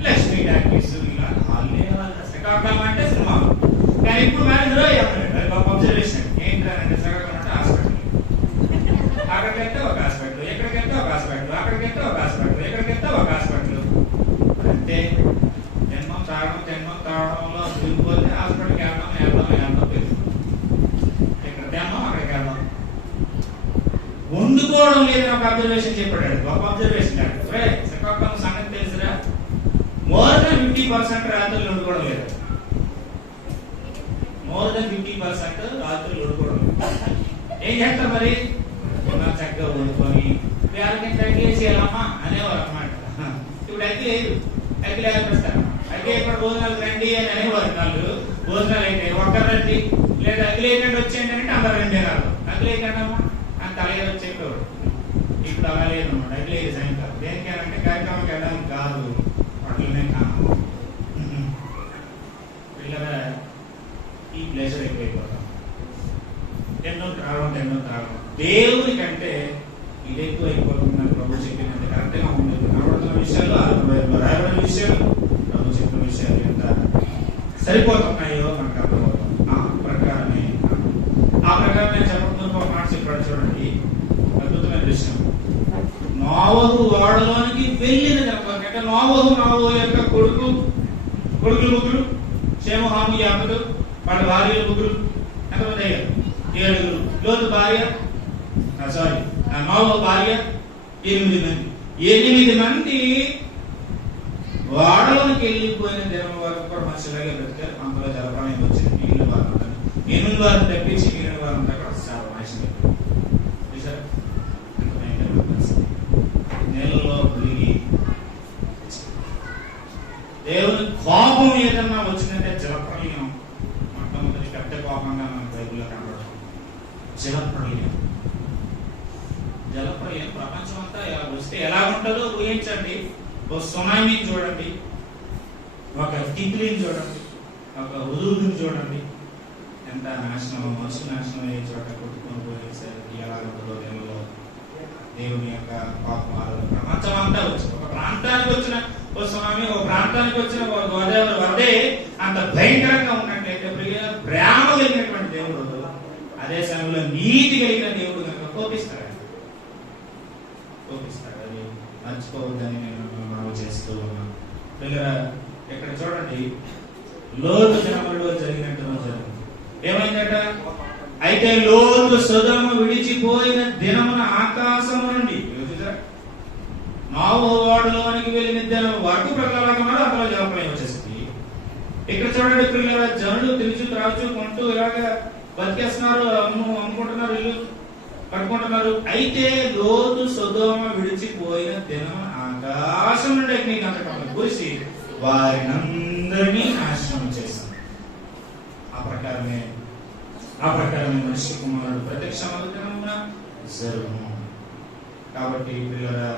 లక్ష్మీ టాకీస్, ఇలా హాల్లే శ్రీకాకుళం అంటే సినిమా. కానీ ఇప్పుడు మేనేజర్ అబ్జర్వేషన్ ఏంటంటే శ్రీకాకుళం అంటే హాస్పిటల్, అక్కడికెళ్తే ఒక హాస్పిటల్, ఎక్కడికెళ్తే ఒక హాస్పిటల్, అక్కడికెళ్తే ఒక హాస్పిటల్, ఎక్కడికెళ్తే ఒక హాస్పిటల్. అంటే జన్మం తాగడంలో దిగిపోతే హాస్పిటల్కి వెళ్దాం తెలుసు. ఇక్కడ జన్మం అక్కడికి వెళ్దాం. వండుకోవడం లేదని ఒక అబ్జర్వేషన్ చెప్పాడు. గొప్ప అబ్జర్వేషన్ అంటే శ్రీకాకుళం సంగతి తెలుసురా, మోర్ దెన్ 50% రాత్రులు వండుకోవడం లేదు. మోర్ దెన్ 50% రాత్రులు వండుకోవడం లేదు. ఏం చేస్తారు మరి? చక్కగా వండుకొని వేళకి తగ్గేసేయాలమ్మా అనేవారు అన్నమాట. ఇప్పుడు అగ్గి లేదు, అగ్గి లేకపోతారు. అగ్గి ఇక్కడ భోజనాలు రండి అని అనేవారు. వాళ్ళు భోజనాలు అయితే ఒక్కరు రండి, లేదా అగ్గి లేకుండా వచ్చేయండి అంటే అందరు రెండే రాదు. అగ్గి లేకుండామ్మా అని తలగా వచ్చేవాడు. ఇప్పుడు అలా లేదన్నమాట. అగ్గి లేదు సాయంకాలం దేనికేనంటే కార్యక్రమంకి వెళ్ళడానికి కాదు, వాటిలోనే కాదు. పిల్లల ఈ ప్లేజర్ ఎక్కువైపోతాం. ఎన్నో త్రాగడం దేవుని కంటే ఇది ఎక్కువ అయిపోతుందని ప్రభు చెప్పినంత కరెక్ట్గా ఉండదు. కనబడుతున్న విషయాలు, రాయబడిన విషయాలు, ప్రభు చెప్పిన విషయాలు ఎంత సరిపోతున్నాయో మనకు అర్థమవుతుంది. ఆ ప్రకారమే చెప్పకుండా ఒక మాట చెప్పాడు చూడండి, అద్భుతమైన విషయం. నోవహు ఓడలోనికి వెళ్ళిన దినం అంటే నోవహు యొక్క కొడుకులు ముగ్గురు, షేము, హాము, యాపెతు, వాళ్ళ భార్యలు ముగ్గురు, ఎంతమంది అయ్యారు? 7. లోతు భార్య నోవహు భార్య 8 మంది. 8 మంది ఓడలోనికి వెళ్ళిపోయిన దినం వరకు కూడా మనుషులాగే బ్రతికారు. అంతలో జలప్రలయం వచ్చింది. మిగిలిన వారు ఉంటారు, మిగిలిన వారిని తప్పించి మిగిలిన వారు ఉంటారు కూడా చాలా మనిషి చూసారు. నెలలో మునిగి దేవుని కోపం ఏదన్నా వచ్చిందంటే జలప్రలయం మొట్టమొదటి పెద్ద కోపంగా మనకు బైబిల్లో కనబడుతుంది. జలప్రలయం ప్రపంచం అంతా వస్తే ఎలా ఉంటుందో ఊహించండి. ఒక సునామీని చూడండి, ఒక తిత్లీని చూడండి, ఒక హుదూదుని చూడండి. ఎంత నాశనం, మనుషులు నాశనం అయ్యే చోట కొట్టుకొని పోయేసరికి ఎలా ఉంటుందో నెలలో దేవుని యొక్క పాపం ప్రపంచం అంతా వచ్చింది. ఒక ప్రాంతానికి వచ్చిన ఓ సునామీ, ఒక ప్రాంతానికి వచ్చిన ఒక గోదావరి వరదే అంత భయంకరంగా ఉన్నట్లయితే ప్రేమ కలిగినటువంటి దేవుడు అదే సమయంలో నీతి కలిగిన దేవుడు కనుక కోపిస్తాడు. అది మర్చిపోవద్దని నేను మనం చేస్తూ ఉన్నాం. ఇక్కడ చూడండి, లోతు దినములలో జరిగినట్టు జరిగింది. ఏమైందట? అయితే లోతు సొదొమ విడిచిపోయిన దినమున ఆకాశము నుండి నోవహు ఓడలోనికి వెళ్ళిన దినం వరకు ప్రకటనలో అందులో జలప్రలయం వచ్చేసింది. ఇక్కడ చూడండి పిల్లల జనులు తిరిగి త్రాచు కొంటూ ఇలాగ బతికేస్తున్నారు, అమ్ముకుంటున్నారు, ఇల్లు కట్టుకుంటున్నారు. అయితే లోతు సొదొమ విడిచిపోయిన దినం ఆకాశం నుండి అగ్ని గంధకములు కురిసి వారినందరినీ నాశనం చేశాను. ఆ ప్రకారమే మనిషి కుమారుడు ప్రత్యక్షమవుతున్న జరుగును. కాబట్టి పిల్లరా,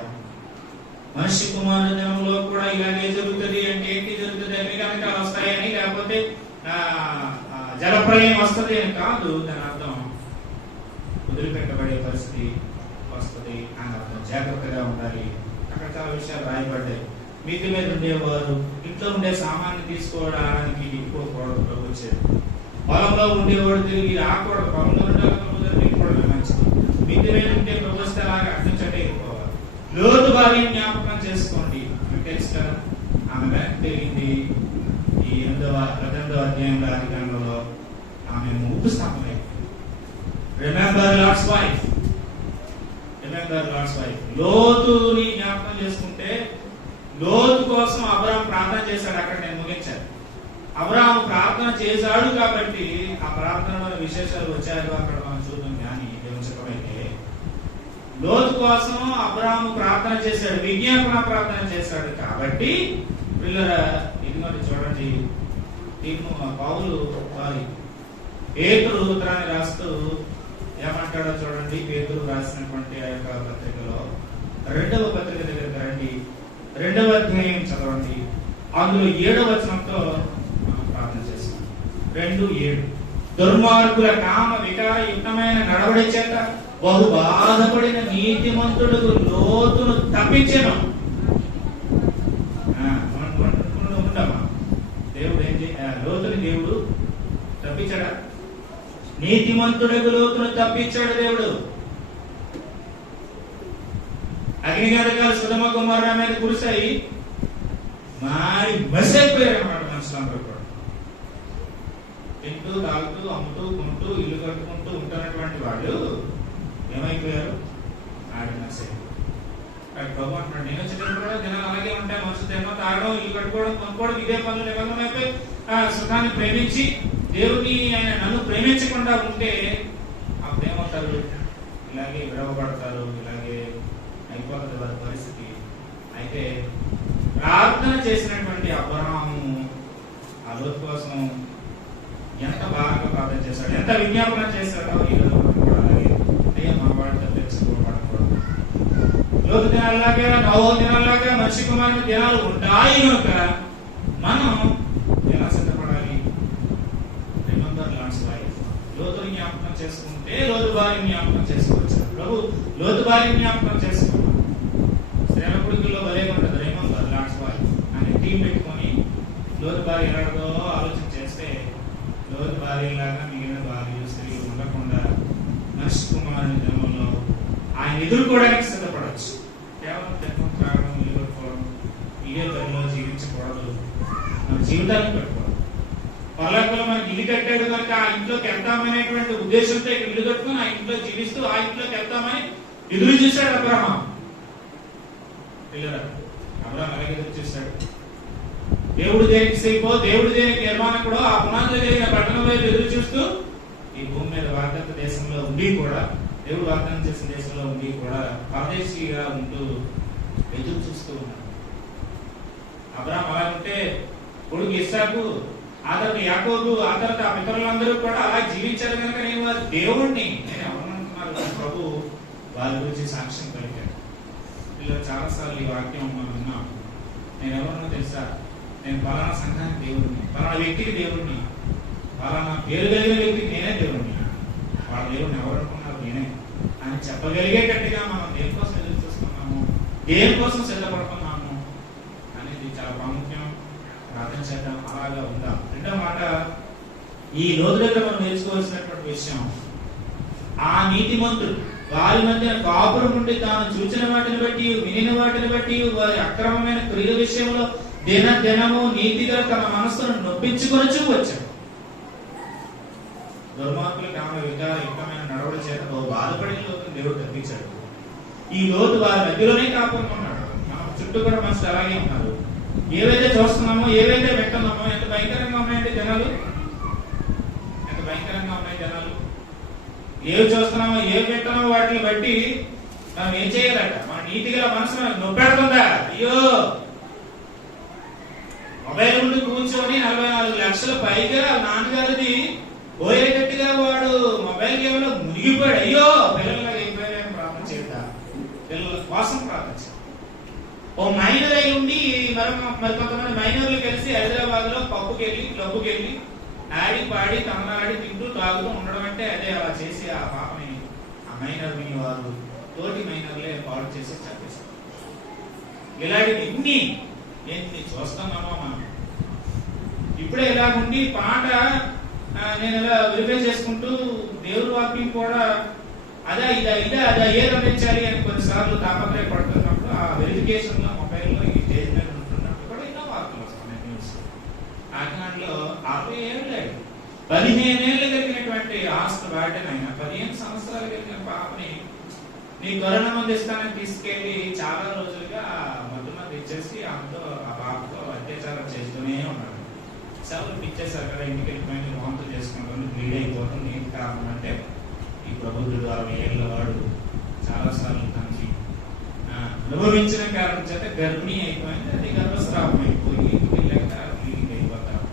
మనిషి కుమారుడు దినంలో కూడా ఇలాగే జరుగుతుంది. అంటే ఏంటి జరుగుతుంది? అగ్నిగంధకాలు వస్తాయని, లేకపోతే జలప్రలయం వస్తుంది అని కాదు. దాని అర్థం వదిలిపెట్టబడే పరిస్థితి వస్తుంది అని అర్థం. జాగ్రత్తగా ఉండాలి. అక్కడ చాలా విషయాలు రాయబడ్డాయి. మిద్ది మీద ఉండేవారు ఇంట్లో ఉండే సామాన్ని తీసుకోవడానికి ఇప్పుకోకూడదు. ప్రభు చెప్పారు. పొలంలో ఉండేవాడు తిరిగి రాకూడదు. పొలంలో ఉండే మంచిది. మిద్ది మీద ఉంటే ప్రభుత్వ లాగా అర్థించటే వెళ్ళిపోవాలి. లోతు భార్య జ్ఞాపకం చేసుకోండి. మీకు తెలుసు కదా, ఆమె వెనక్కి తిరిగింది. ఈ 18వ అధ్యాయంలో అధికారంలో ఆమె ముగ్గు స్తంభం అయిపోయింది. Remember Lord's wife. లోతుని జ్ఞాపకం చేసుకుంటే, లోతు కోసం అబ్రాహాము ప్రార్థన చేశాడు. అక్కడ నేను ముగించాను. అబ్రాహాము ప్రార్థన చేశాడు కాబట్టి ఆ ప్రార్థనలో విశేషాలు వచ్చాయో అక్కడ మనం చూద్దాం. కానీ దేవునికైతే లోతు కోసం అబ్రాహాము ప్రార్థన చేశాడు, విజ్ఞాపన ప్రార్థన చేశాడు కాబట్టి పిల్లరా, ఇదిగోటి చూడండి, పౌలు పేతురు ఉత్తరాన్ని రాస్తూ ఏమంటాడో చూడండి. పేతురు రాసినటువంటి ఆ యొక్క పత్రికలో 2వ పత్రిక దగ్గరికి రండి, 2వ అధ్యాయం చదవండి. అందులో 7వ వచనంతో మనం ప్రార్థన చేస్తాం. 2:7 దుర్మార్గుల కామ వికారయుక్తమైన నడవడి చేత బహు బాధపడిన నీతిమంతులకు లోతును తప్పించెను. దేవుడు ఏం లోతుని దేవుడు తప్పించాడా? నీతిమంతుడకు లోతును తప్పించాడు దేవుడు. అగ్నిగంధకాలు సొదొమ గొమొర్రా మీద కురిశాయి, మారి మసైపోయారు అన్నమాట. మనుషులందరూ కూడా తింటూ తాగుతూ అమ్ముతూ కొంటూ ఇల్లు కట్టుకుంటూ ఉంటున్నటువంటి వాళ్ళు ఏమైపోయారు? ఆడి మసైపోయారు. ప్రభు అంటున్నాడు, నేను వచ్చేటప్పుడు కూడా జనాలు అలాగే ఉంటాయి. మనుషులు తినడం, తాగడం, ఇల్లు కట్టుకోవడం, కొనుక్కోవడం, ఇదే పనులు నిబంధనమైపోయి సుఖాన్ని ప్రేమించి దేవుని ఆయన నన్ను ప్రేమించకుండా ఉంటే అప్పుడు ఏమవుతారు? ఇలాగే విడవబడతారు. ఇలాగే అయిపోతుంది వారి పరిస్థితి. అయితే ప్రార్థన చేసినటువంటి అబ్రహాము ఆ లోతు కోసం ఎంత బాగా ప్రార్థన చేశాడు, ఎంత విజ్ఞాపన చేశాడో ఈరోజు కూడా అలాగే అయ్యా మా వాడితో తెలుసుకోబడకూడదు. లోతు దినాల్లాగా, నోవహు దినాల్లాగా మనిషి కుమారుని దినాలు ఉంటాయి కనుక మనం ఎలా సిద్ధపడాలి? Remember Lord's wife. లోతుని జ్ఞాపకం చేసుకుంటే లోతు భార్యని జ్ఞాపకం చేసుకోవచ్చు. ప్రభు లోతు భార్యని జ్ఞాపకం చేసుకున్నాం. శ్రేణకుడిలో భలే ఉంటుంది. రిమెంబర్ లార్డ్స్ వైఫ్ అనే టీం పెట్టుకొని లోతు భార్య ఎలాగో ఆలోచన చేస్తే లోతు భార్యలాగా మిగిలిన భార్య స్త్రీలు ఉండకుండా మనిషి కుమారుని జన్మలో ఆయన ఎదుర్కోవడానికి సిద్ధపడవచ్చు. కేవలం ఇదే పనిలో జీవించకూడదు. మన జీవితాన్ని పెట్టుకోవాలి. పర్లోకంలో మనకి ఇల్లు కట్టాడు కనుక ఆ ఇంట్లోకి వెళ్తామనేటువంటి ఉద్దేశంతో ఇక్కడ ఇల్లు కట్టుకుని ఆ ఇంట్లో జీవిస్తూ ఆ ఇంట్లోకి వెళ్తామని ఎదురు చూశాడు అబ్రహాం. అబ్రహాం అలాగే ఎదురు చూశాడు. దేవుడు దేనికి సేపో, దేవుడు దేనికి నిర్మాణకుడో ఆ పునాదులు జరిగిన పట్టణం వైపు ఎదురు చూస్తూ ఈ భూమి మీద వాగ్దత్త దేశంలో ఉండి కూడా, దేవుడు వాగ్దానం చేసిన దేశంలో ఉండి కూడా పరదేశీగా ఉంటూ ఎదురు చూస్తూ ఉన్నాడు. అబ్రహాం అలా ఉంటే కొడుకు ఇస్సాకు, ఆ తర్వాత యాకోబు, ఆ తర్వాత ఆ పితరులందరూ కూడా అలా జీవించారు కనుక నేను వారి దేవుడిని నేను ఎవరనుకున్నారు ప్రభు వారి గురించి సాక్ష్యం పలికాడు. ఇలా చాలాసార్లు ఈ వాక్యం మనం విన్నాం. నేను ఎవరన్నా తెలుసా, నేను పలానా సంఘానికి దేవుడిని, పలానా వ్యక్తికి దేవుడిని, పలానా పేరు కలిగిన వ్యక్తికి నేనే దేవుడిని, వాళ్ళ దేవుడిని ఎవరనుకున్నారు నేనే అని చెప్పగలిగేటట్టుగా మనం దేనికోసం ఎదురు చూస్తున్నాము, దేనికోసం సిద్ధపడుతున్నాము అనేది చాలా ప్రాముఖ్యం. ప్రార్థన చేద్దాం, అలాగా ఉందాం. రెండో మాట, ఈ లోతు దగ్గర మనం నేర్చుకోవాల్సినటువంటి విషయం, ఆ నీతిమంతుడు వారి మధ్య కాపురం నుండి తాను చూచిన వాటిని బట్టి వినిన వాటిని బట్టి వారి అక్రమమైన క్రియల విషయంలో దినము నీతిగా తన మనస్సును నొప్పించుకొని వచ్చాడు. దుర్మార్గులకు ఆమె వికారయుక్తమైన నడవడి చేత బాధపడిన లోతును దేవుడు తప్పించాడు. ఈ లోతు వారి మధ్యలోనే కాపురం ఉన్నాడు. మన చుట్టూ కూడా మనుషులు అలాగే ఉన్నారు. ఏవైతే చూస్తున్నామో, ఏవైతే వింటున్నామో, ఎంత భయంకరంగా ఉన్నాయంటే జనాలు, ఎంత భయంకరంగా ఉన్నాయి జనాలు. ఏవి చూస్తున్నామో, ఏవి వింటున్నామో వాటిని బట్టి మనం ఏం చేయాలట, మన నీతిగా మనసు నొప్పెడుతుందా? అయ్యో, మొబైల్ ముందు కూర్చొని 44 లక్షల పైగా నాన్నగారిది పోయేటట్టుగా వాడు మొబైల్ గేమ్ లో మునిగిపోయాడు. అయ్యో, పిల్లలకి అయిపోయారని ప్రార్థన చేద్దాం, పిల్లల కోసం ప్రార్థన చేద్దాం. ఓ మైనర్ అయి ఉండి మరి కొంతమంది మైనర్లు కలిసి హైదరాబాద్ లో క్లబ్కి వెళ్ళి ఆడి పాడి తమలాడి తింటూ తాగుతూ ఉండడం అంటే అదే. అలా చేసి ఆ పాపని, ఆ మైనర్ని వారు తోటి మైనర్లే పాడు చేసి చంపేశారు. ఇలాంటివి ఎన్ని చూస్తున్నామో మనం. ఇప్పుడే ఇలా ఉండి పాట నేను ఇలా వెరిఫై చేసుకుంటూ దేవుడి వాక్యం కూడా అదా ఏదందించాలి అని కొన్నిసార్లు తాపత్రయపడుతున్నప్పుడు ఆ వెరిఫికేషన్ లో మొబైల్లో ఈ స్టేజ్ మీద ఉంటున్నప్పుడు కూడా ఎన్నో వార్తలు వస్తున్నాయి న్యూస్. ఆజ్ఞాన్లో 60 ఏళ్ళు 15 ఏళ్ళు కలిగినటువంటి ఆస్తి వాటినైనా 15 సంవత్సరాలు కలిగిన పాపని నీ కరోనా మంది ఇస్తానని తీసుకెళ్లి చాలా రోజులుగా మధ్య ఇచ్చేసి ఆమెతో ఆ పాపతో అత్యాచారం చేస్తూనే ఉన్నాడు. సెలవులు పిచ్చేసారు కదా, ఇంటికి వెళ్ళిపోయింది, వాంతులు చేసుకుంటుంది, బ్లీడ్ అయిపోతుంది. ఏం కారణం అంటే ఈ ప్రబుద్ధుడు 60 ఏళ్ళ వాడు చాలాసార్లు తనకి అనుభవించిన కారణం చేత గర్భిణీ అయిపోయింది. అది గర్భస్రావం అయిపోయి ఇంటికి వెళ్ళాక బ్లీడింగ్ అయిపోతారు.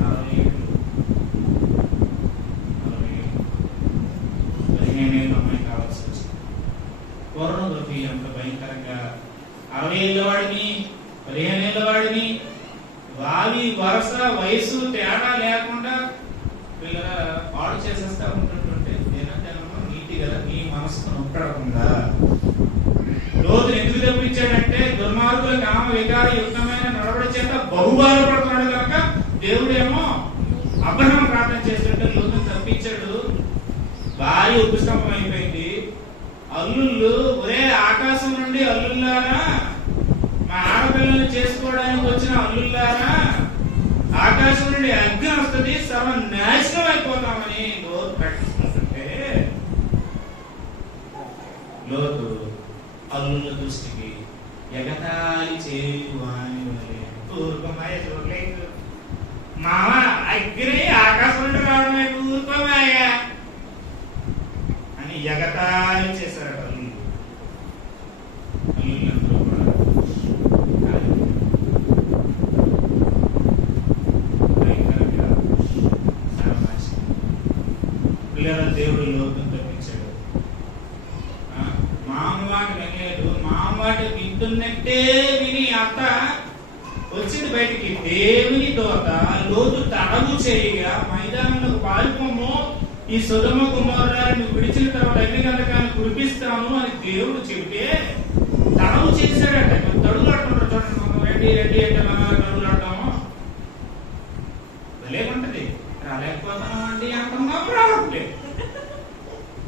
60 ఏళ్ళు 15 ఏళ్ళు అమ్మాయి కావాల్సి వచ్చింది. పోర్నోగ్రఫీ అంత భయంకరంగా 60 ఏళ్ళ వాడిని 15 ఏళ్ళ వాడిని వారి వరుస వయసు తేడా లేకుండా పిల్లల పాడు చేసేస్తా ఉంటుంటే దినదినము నీతి కదా నీ మనసుకు నొక్కడకుండా. లోతును ఎందుకు తప్పించాడంటే దుర్మార్గుల కామ వికార యుక్తమైన నడవడి చేత బహుబాధపడుతున్నాడు కనుక దేవుడేమో అబ్రహాం ప్రార్థన చేస్తుంటే లోతును తప్పించాడు. భార్య ఉపస్తంభం అయిపోయింది. అల్లుళ్ళు, ఒరే ఆకాశం నుండి అల్లుల్లారా, మా ఆడపిల్లల్ని చేసుకోవడానికి వచ్చిన అల్లుల్లారా, ఆకాశం నుండి అగ్ని వస్తుంది, సర్వనాశనం అయిపోతామని లోతు ప్రకటిస్తుంటే లోతు అల్లుల దృష్టికి ఎగతాళి చేయువాని ఊరుకోమాయ చూడలేదు. మామ అగ్ని ఆకాశం నుండి రావడమే ఊరుకోమాయ అని ఎగతాళి చేశారు అల్లుళ్ళు. అల్లుళ్ళందరూ కూడా పిల్లల దేవుడు లోతును తప్పించాడు. మామవాటి వినలేదు. మామవాటి వింటున్నట్టే విని అత్త వచ్చింది బయటికి. దేవుని దోత లోతు తడవు చేయగా మైదానంలో పారిపోము, ఈ సొదొమ కుమారుని విడిచిన తర్వాత అగ్నిగంధకాన్ని కురిపిస్తాను అని దేవుడు చెబితే తడవు చేశాడట. తడుగులాడుతుంటారు చూడండి, మనం రెడ్డి రెడ్డి అంటే మనం తడుగులాడతాము, లేకుంటది రాలేకపోతాం అండి అంటున్నాం, రావట్లేదు.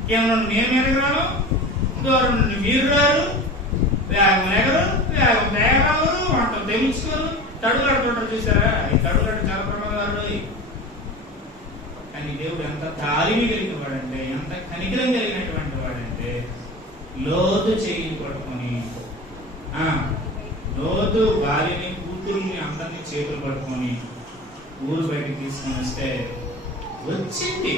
కేవలం నేను ఎరగరాను, దూరం నుండి మీరు రారు, వేగం ఎగరు, వేగం తేగలరు, వంట క్షమించుకోరు, తడులాడుతుంటారు. చూసారా? ఈ తడులాడు చాలా ప్రమాదాలు. కానీ దేవుడు ఎంత తాలిమి కలిగిన వాడంటే, ఎంత కనికరం కలిగినటువంటి వాడంటే, లోతు చెయ్యి పట్టుకొని లోతు భార్యని, కూతుర్ని, అందరినీ చేతులు పట్టుకొని ఊరు బయటకు తీసుకొని వస్తే వచ్చింది.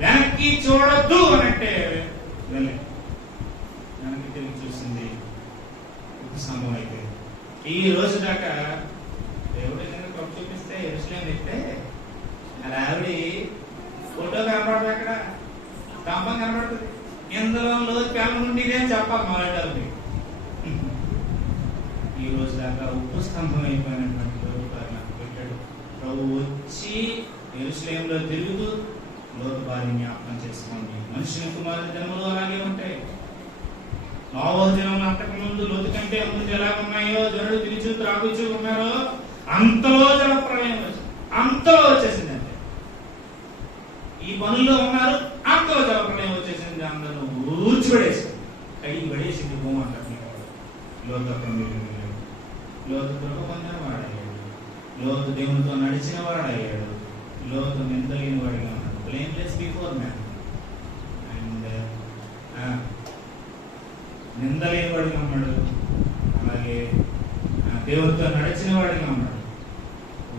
వెనక్కి చూడొద్దు అనంటే వెనక్కి తిరిగి చూసింది. ఉపసంభవం అయితే ఈ రోజు దాకా దేవుడి కృప చూపిస్తే ఎరుసలేం ఎత్తే అలా ఆవిడ ఫోటో కనపడదు, అక్కడ స్తంభం కనపడుతుంది. ఇందులో పిల్లలు ఉండేది అని చెప్పాలి మొదటి. ఈ రోజు దాకా ఉప్పు స్తంభం అయిపోయినటువంటి లోతు భార్య పెట్టాడు. ప్రభు వచ్చి యెరూషలేములో తిరుగుతూ లోతు భార్యని జ్ఞాపకం చేసుకోండి. మనుషుని కుమారుని దినములు అలాగే ఉంటాయి. నోవహు దినములు అంతకు ముందు, లోతు కంటే ముందు ఎలా ఉన్నాయో, జనుడు తిరిచు త్రాగుచూ ఉన్నారో అంతలో జలప్రలయం వచ్చింది. అంతలో వచ్చేసిందంటే ఈ పనుల్లో ఉన్నారు, అంతలో జలప్రలయం వచ్చేసింది. అందరూ ఊడ్చిపడేసింది, కడిగి పడేసింది భూమి అంతటి. లోతు కృప పొందిన వాడయ్యాడు. లోతు దేవునితో నడిచిన వాడయ్యాడు. లోతు నిందలేని వాడిగా ఉన్నాడు. Blameless before man. అండ్ నిందలేని వాడిగా ఉన్నాడు. అలాగే దేవునితో నడిచిన వాడిగా ఉన్నాడు.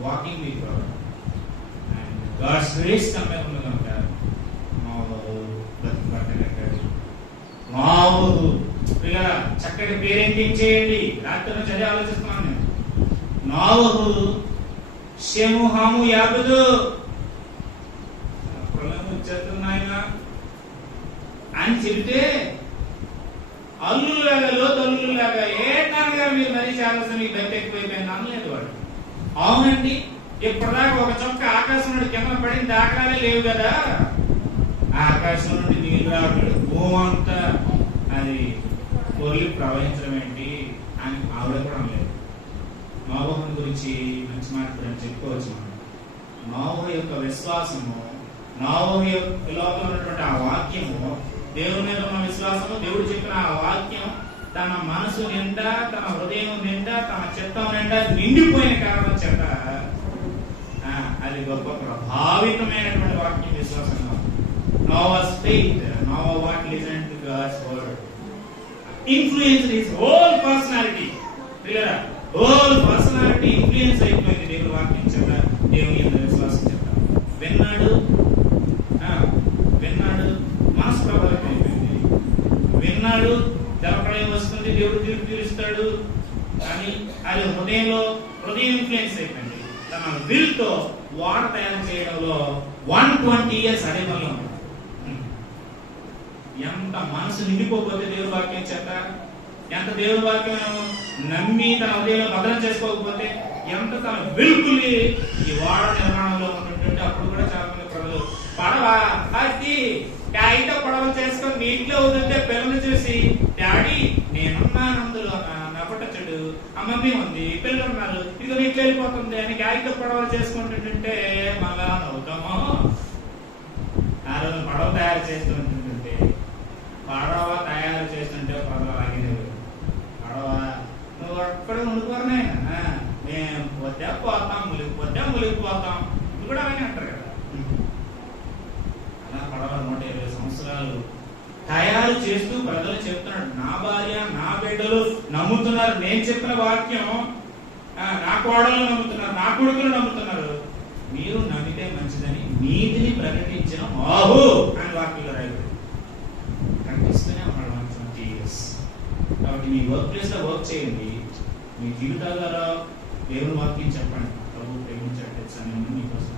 Walking with God and God's grace కమ్మే కనుక బతికగలిగాడు. చక్కటి పేరెంటింగ్ చేయండి. రాత్రి చదివి ఆలోచిస్తున్నాను నేను. నోవహు షెము హాము యాబదు ప్రళయం వచ్చేస్తున్నాయన అని చెబితే అల్లులాగా, లోతు అల్లులాగా, ఏ నాన్నగారు మీరు మరీ చాలా మీకు బయట ఎక్కువైపోయింది అనలేదు వాడు. అవునండి, ఇప్పటిదాకా ఒక చొక్క ఆకాశం నుండి కింద పడింది దాఖలాలే లేవు కదా. ఆకాశం నుండి నీళ్ళు రావట్లేదు, భూమి అంతా అది పొర్లి ప్రవహించడం ఏంటి అని ఆవిడ కూడా లేదు. నోవహు గురించి మంచి మాట్లాడని చెప్పుకోవచ్చు మనం. నోవహు యొక్క విశ్వాసము, నోవహు యొక్క లోపల ఉన్నటువంటి ఆ వాక్యము, దేవుని మీద ఉన్న విశ్వాసము, దేవుడు చెప్పిన ఆ వాక్యం తన మనసు నిండా, తన హృదయం నిండా, తన చిత్తం నిండా నిండిపోయిన కారణం చేత అది గొప్ప ప్రభావితమైనటువంటి వాక్యం విశ్వాసంగా. Noah's faith, Noah what listened to God's word, influenced his whole personality. Clear? Whole personality influence అయిపోయింది దేవుని వాక్యం చేత, దేవుని యందు విశ్వాసం చేత. విన్నాడు, మనసు ప్రభావితం అయిపోయింది. విన్నాడు, జలప్రళయం వస్తుంది, దేవుడు తీర్పు తీరుస్తాడు, కానీ అది హృదయం ఇన్ఫ్లుయెన్స్ అయిపోయింది. తన విల్ తో వాటర్ తయారు చేయడంలో 120 years అదే పనిలో ఉంది. ఎంత మనసు నిండిపోతే దేవుని వాక్యం చేత, ఎంత దేవుని వాక్యం నమ్మి తన హృదయంలో భద్రం చేసుకోకపోతే, ఎంత తన విల్కుని ఈ వాడ నిర్మాణంలో ఉన్నటువంటి. అప్పుడు కూడా చాలా మంది ప్రజలు పడవ అది డాడీతో పడవలు చేసుకొని నీటిలో వదిలితే పిల్లలు చూసి, డాడీ నేనున్నాను అందులో, నవ్వటచ్చుడు, అమ్మమ్మి ఉంది, పిల్లలు ఉన్నారు, ఇదిగో నీటిలో వెళ్ళిపోతుంది అని డాడీతో పడవలు చేసుకుంటుంటే మళ్ళా నవ్వుతాము. ఆ రోజు పడవ తయారు చేస్తుంటుంటే, పడవ తయారు చేస్తుంటే పడవ ఆగినవి. పడవ నువ్వు అక్కడ ఉండిపోయినా మేము పోతే పోతాం, ములిగిపోతాం, ఇది కూడా అలాగే అంటారు కదా. అలా పడవ 120 సంవత్సరాలు తయారు చేస్తూ ప్రజలు చెప్తున్నాడు, నా భార్య నా బిడ్డలు నమ్ముతున్నారు, నేను చెప్పిన వాక్యం, నా కోడలు నమ్ముతున్నారు, నా కొడుకులు నమ్ముతున్నారు, మీరు నమ్మితే మంచిదని నీతిని ప్రకటించిన ఆహు అని వాక్యంలో రాయబడి ప్రకటిస్తూనే ఉన్నాడు 120 years. కాబట్టి మీ వర్క్ ప్లేస్ లో వర్క్ చేయండి, మీ జీవితాలలో దేవుని వాక్యం చెప్పండి. ప్రభు ప్రేమించాడు మీకోసం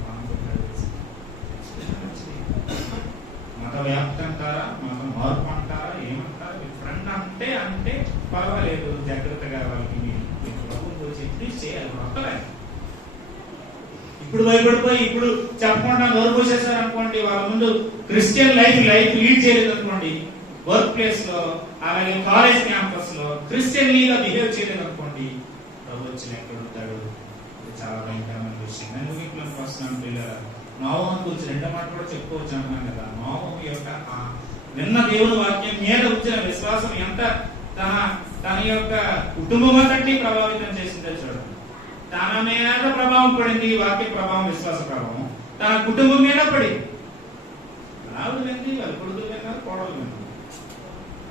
మత వ్యాప్తి అంటారా, మత మార్పు అంటారా, ఏమంటారా, మీ ఫ్రెండ్ అంటే పర్వాలేదు, జాగ్రత్తగా వాళ్ళకి ప్రభు గురించి ఇంట్రడ్యూస్ చేయాలి. వస్తలే ఇప్పుడు భయపడిపోయి ఇప్పుడు చెప్పకుండా నోరు పోసేసారు అనుకోండి, వాళ్ళ ముందు క్రిస్టియన్ లైఫ్ లీడ్ చేయలేదు అనుకోండి, వర్క్ ప్లేస్ లో అలాగే కాలేజ్ క్యాంపస్ లో క్రిస్టియన్లీగా బిహేవ్ చేయలేదు అనుకోండి, ప్రభు వచ్చి ఎక్కడుంటాడు. చాలా భయంకరమైన విషయం. నేను ముగింపులకు వస్తున్నాను పిల్లలు. నోవహు గురించి 2 మాట కూడా చెప్పుకోవచ్చు అంటున్నాను కదా. నోవహు యొక్క విన్న దేవుని వాక్యం మీద వచ్చిన విశ్వాసం ఎంత తన యొక్క కుటుంబం అంతటి ప్రభావితం చేసిందో చూడండి. తన మీద ప్రభావం పడింది, వాక్య ప్రభావం, విశ్వాస ప్రభావం తన కుటుంబం మీద పడింది. ఆవిడ వింది, వాళ్ళ కొడుకులు విన్నారు, కోడలు విన్నారు,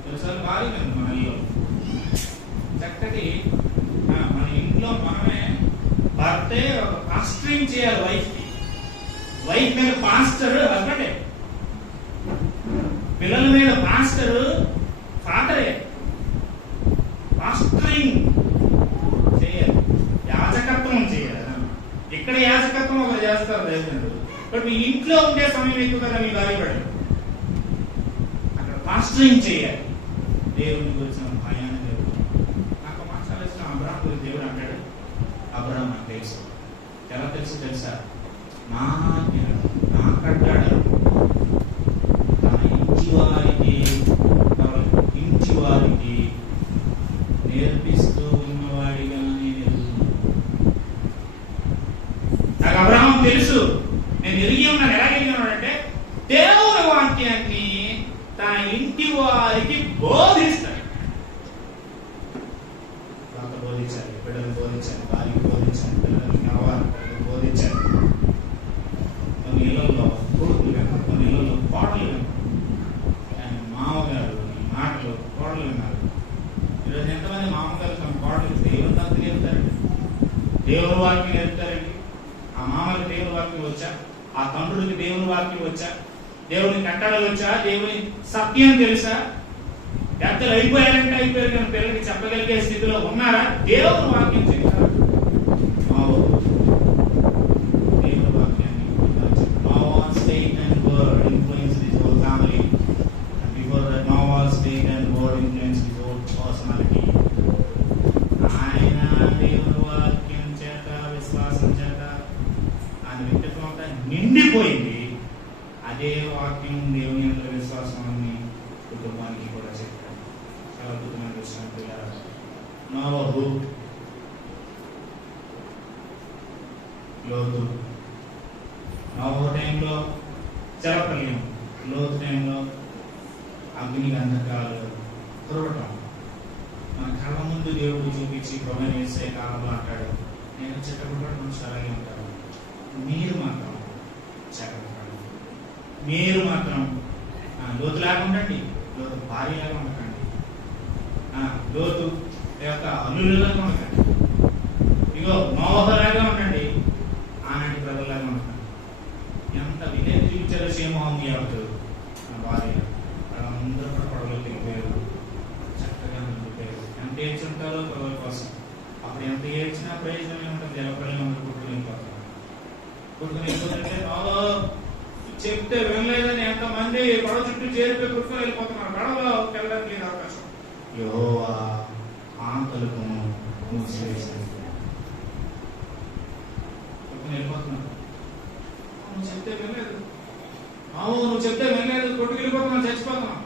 తెలుసారి భార్య వింది. మన ఇల్లు చక్కటి మన ఇంట్లో మనమే భర్తే ఒక పాస్టరింగ్ చేయాలి. వైఫ్ మీద పాస్టర్ హస్బెండే, పిల్లల మీద పాస్టర్ ఫాదరే. పాస్టరింగ్ చేయాలి, యాజకత్వం చేయాలి. ఇక్కడ యాజకత్వం ఒకరు చేస్తారు దేశంలో, బట్ మీ ఇంట్లో ఉండే సమయం ఎక్కువ కదా మీ భార్య పడదు. అక్కడ పాస్టరింగ్ చేయాలి. దేవుని గురించిన భయాన్ని దేవుడు నాకు మాట్లాడాల్సిన అబ్రాహం గురించి దేవుడు అంటాడు. అబ్రాహం నాకు తెలుసు, ఎలా తెలుసా? నా కట్టాడు తన ఇంటి వారికి నేర్పిస్తూ ఉన్నవాడిగా నేను నాకు అబ్రాహం తెలుసు. నేను ఎరిగి ఉన్నాను. ఎలా ఎరిగి ఉన్నాడంటే దేవుని వాక్యాన్ని తన ఇంటి వారికి బోధిస్తాడు. బోధించాలి, బిడ్డలు బోధించాలి, భార్యకి బోధించాలి, పిల్లలకి కావాలి బోధించాలి. కొన్ని ఇళ్లలో కొడుకులు విన్నారు, కొన్ని ఇళ్లలో కోడలు విన్నారు. మామగారు మాటలు కోడలు విన్నారు. ఈరోజు ఎంతమంది మామగారు తమ కోడలు దేవుని భక్తి నేర్పుతారండి, దేవుని వాక్యం నేర్పుతారండి. ఆ మామకి దేవుని వాక్యం వచ్చా, ఆ తండ్రుడికి దేవుని వాక్యం వచ్చా, దేవుని కట్టడలు వచ్చా, దేవుని సత్యం తెలుసా? పెద్దలు అయిపోయారంటే అయిపోయారు, కానీ పిల్లలకి చెప్పగలిగే స్థితిలో ఉన్నారా? దేవుని వాక్యం చెప్తారు. దేవుని వాక్యాన్ని Noah's faith and word influenced his whole family, and before that Noah's faith and word influenced his whole personality. ఆయన దేవుని వాక్యం చేత, విశ్వాసం చేత ఆయన వ్యక్తిత్వం అంతా నిండిపోయింది. అదే వాక్యం దేవుని యొక్క విశ్వాసాన్ని కుటుంబానికి కూడా చెప్పారు. చాలా అద్భుతమైన విషయం. నోవహు, లోతు. నోవహు టైంలో జలప్రలయం, లోతు టైంలో అగ్ని గంధకాలు కురవటం. మన కళ్ళ ముందు దేవుడు చూపించి ప్రొమైన్ చేసే కాలంలో అంటాడు, నేను చెట్టకుండా మనుషులు అలాగే ఉంటాను, మీరు మాత్రం చెక్కకుండా, మీరు మాత్రం లోతులాగా ఉండండి, లోతు భార్యలాగా ఉండకండి, లోతు యొక్క అల్లులాగా ఉండకండి, ఇగో నోవహులాగా ఉండండి, ఆనాటి ప్రజలాగా ఉండకండి. ఎంత విధేయత చూపించారో క్షేమోహం చేయవద్దు. నా భార్య వాళ్ళందరూ కూడా పడవలు తిరిగిపోయారు, చక్కగా నిలిపోయారు. ఎంత ఏడ్చుంటారో ప్రజల కోసం. అప్పుడు ఎంత ఏడ్చినా ప్రయోజనం ఏముంటుంది? జలప్రలయం అందరూ కొట్టుకుని వెళ్ళిపోతుంటే చెప్తే వినలేదని ఎంతమంది పడవ చుట్టూ చేరిపోయి కుట్టుకొని వెళ్ళిపోతున్నారు. పడవలో వెళ్ళడానికి లేదు అవకాశం. యెహోవా ఆకలుకును మూసివేశాడు. వెళ్ళిపోతున్నాడు. నువ్వు చెప్తే వినలేదు, నువ్వు చెప్తే వినలేదు, కొట్టుకు వెళ్ళిపోతున్నావు, చచ్చిపోతున్నావు.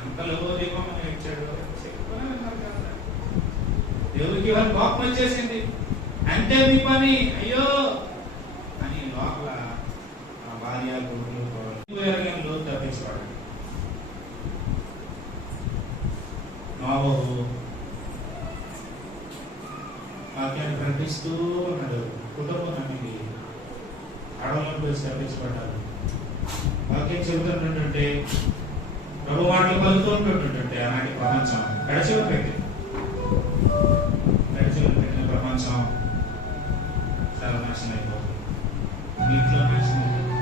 ఎంత లఘు దీపం అని ఇచ్చాడు. చెప్పుకునే విన్నారు కదా. దేవుడికి వాళ్ళ కోపం వచ్చేసింది. అంతే మీ పని, అయ్యో అని లోపల భార్య కొడుకులు లోతు తప్పించేవాడు. నోవహు వాక్యాన్ని ప్రకటిస్తూ ఉన్నాడు. కుటుంబం నమ్మింది, అడవులను పోయి తప్పించబడ్డారు. వాక్యం చెబుతున్నట్టుంటే, ప్రభు మాటలు పలుకుతుంటుంటే ఆనాటి ప్రపంచం గడిచిలో పెట్టిన ప్రపంచం చాలా నాశనం అయిపోతుంది. నీటిలో నాశనం అయిపోతుంది.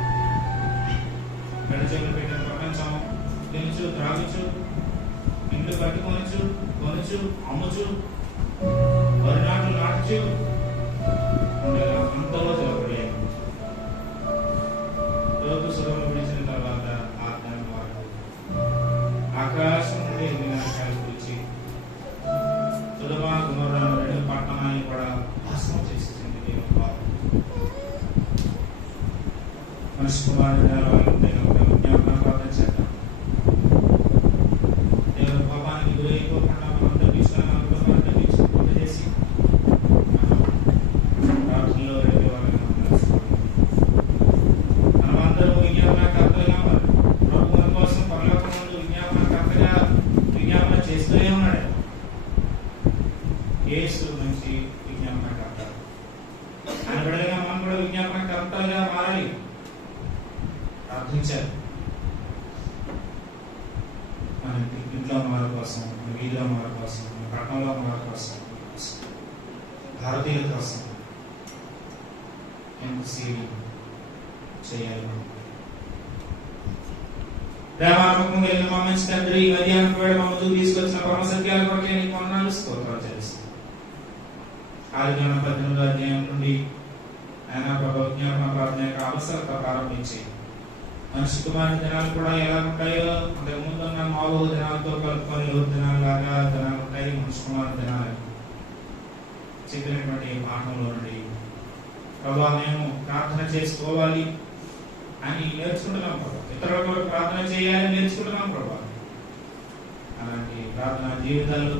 గడిచేలు పెట్టిన ప్రపంచం తినచ్చు, త్రాగచ్చు, ఇంట్లో కట్టుకొనచ్చు, కొనచ్చు, అమ్మచ్చు, వరి నాట్లు నాటచ్చు, అంతలో తెలపడే. లోతు సుఖంలో విడిచిన తర్వాత ఆజ్ఞానం వాడు ఆకాశం నుండి వినాశకాలు గురించి సొదొమ గొమొర్రా రెండు పట్టణాన్ని కూడా భస్మం చేసేసింది దేవుని వారు. మనిషి కుమారుడు జ్ఞాపకం ప్రార్థన చేద్దాం. దేవుని పాపానికి గురైపోకుండా మనందరూ తీసుకుని చేసి ప్రార్థనలో వెళ్ళే వాళ్ళని మనమందరూ విజ్ఞాపనకర్తలుగా ఉన్నారు. ప్రభు మన కోసం పరలోకం ముందు విజ్ఞాపన చేస్తూనే ఉన్నాడు. యేసు నుంచి విజ్ఞాపనకర్త. ఆయన బిడ్డలుగా మనం కూడా విజ్ఞాపనకర్తలుగా మారాలి. ప్రార్థించాలి. మన ఇంట్లో వారి కోసం, మన వీధిలో వారి కోసం, మన పట్టణంలో వారి కోసం, భారతీయుల కోసం ఎంత సేవ చేయాలి. ప్రేమాత్మకం వెళ్ళిన మా మంచి తండ్రి, ఈ మధ్యాహ్నం వేళ మా ముందుకు తీసుకొచ్చిన పరమ సత్యాల కొరకే నీకు వందనాలు, స్తోత్రాలు చేస్తాను. ఆదికాండం 18వ అధ్యాయం నుండి ఆయన విజ్ఞాపన ప్రార్థన యొక్క అవసరత ప్రారంభించి మనిషి కుమారుని దినాలు కూడా ఎలా ఉంటాయో అంతకుముందు ఉన్న మావో దినాలతో కలుపుకొని లోతు దినాలు లాగా దినాలు ఉంటాయి. మనిషి కుమారుని దినాలు చెప్పినటువంటి మాటలో నుండి ప్రభా మేము ప్రార్థన చేసుకోవాలి అని నేర్చుకుంటున్నాం ప్రభా. ఇతరుల కొరకు ప్రార్థన చేయాలని నేర్చుకుంటున్నాం ప్రభా. అలాంటి ప్రార్థన జీవితాల్లో